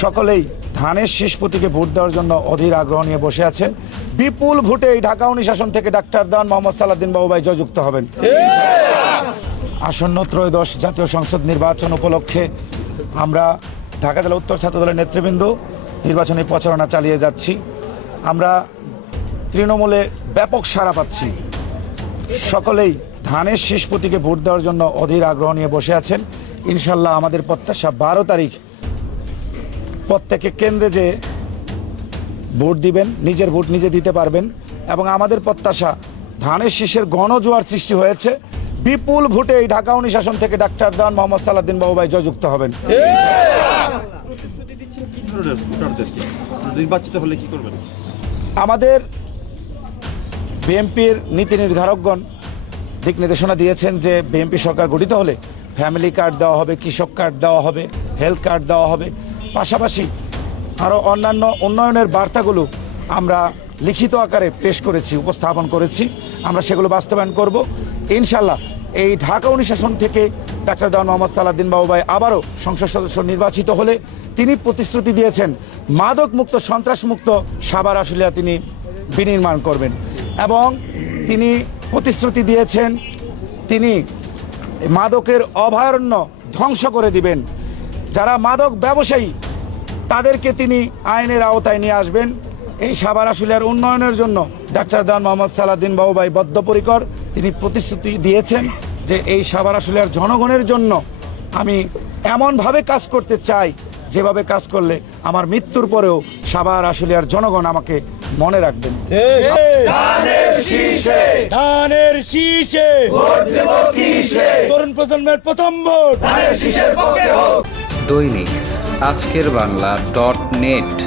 সকলেই ধানের শীষ প্রতীকে ভোট দেওয়ার জন্য অধীর আগ্রহ নিয়ে বসে আছেন। বিপুল ভোটে এই ঢাকা অনুশাসন থেকে ডাক্তার দান মোহাম্মদ সালাদ্দিন বাবুভাই জয়যুক্ত হবেন। আসন্ন ত্রয়োদশ জাতীয় সংসদ নির্বাচন উপলক্ষে আমরা ঢাকা জেলা উত্তর ছাত্র দলের নেতৃবৃন্দ নির্বাচনী প্রচারণা চালিয়ে যাচ্ছি। আমরা তৃণমূলে ব্যাপক সাড়া পাচ্ছি। সকলেই ধানের শীষ প্রতীকে ভোট দেওয়ার জন্য অধীর আগ্রহ নিয়ে বসে আছেন। ইনশাল্লাহ আমাদের প্রত্যাশা বারো তারিখ প্রত্যেকে কেন্দ্রে যে ভোট দিবেন নিজের ভোট নিজে দিতে পারবেন এবং আমাদের প্রত্যাশা ধানের শীষের গণজোয়ার সৃষ্টি হয়েছে। বিপুল ভোটে এই ঢাকা অনুশাসন থেকে ডাক্তার দান মোহাম্মদ সালাদ্দিন বাবুভাই জয়যুক্ত হবেন। নির্বাচিত হলে কি করবেন? আমাদের বিএনপির নীতি নির্ধারকগণ দিক নির্দেশনা দিয়েছেন যে বিএনপি সরকার গঠিত হলে ফ্যামিলি কার্ড দেওয়া হবে কৃষক কার্ড দেওয়া হবে হেলথ কার্ড দেওয়া হবে। পাশাপাশি আরও অন্যান্য উন্নয়নের বার্তাগুলো আমরা লিখিত আকারে পেশ করেছি, উপস্থাপন করেছি। আমরা সেগুলো বাস্তবায়ন করব। ইনশাল্লাহ এই ঢাকা অনুশাসন থেকে ডাক্তার দান মোহাম্মদ সালাদ্দিন বাবুভাই আবারও সংসদ সদস্য নির্বাচিত হলে তিনি প্রতিশ্রুতি দিয়েছেন মাদক মুক্ত সন্ত্রাস মুক্ত সাবার আশুলিয়া তিনি বিনির্মাণ করবেন। এবং তিনি প্রতিশ্রুতি দিয়েছেন, তিনি মাদকের অভয়ারণ্য ধ্বংস করে দিবেন। যারা মাদক ব্যবসায়ী তাদেরকে তিনি আইনের আওতায় নিয়ে আসবেন। এই সাবার আশুলিয়ার উন্নয়নের জন্য ডাক্তার দান মোহাম্মদ সালাদ্দিন বাবুভাই বদ্ধপরিকর তিনি প্রতিশ্রুতি দিয়েছেন যে এই সাবার আশুলিয়ার জনগণের জন্য আমি এমনভাবে কাজ করতে চাই যেভাবে কাজ করলে আমার মৃত্যুর পরেও সাবার আশুলিয়ার জনগণ আমাকে মনে রাখবেন। ধানের শীষে। তরুণ প্রজন্মের প্রথম ভোট। দৈনিক আজকের বাংলা ডট নেট।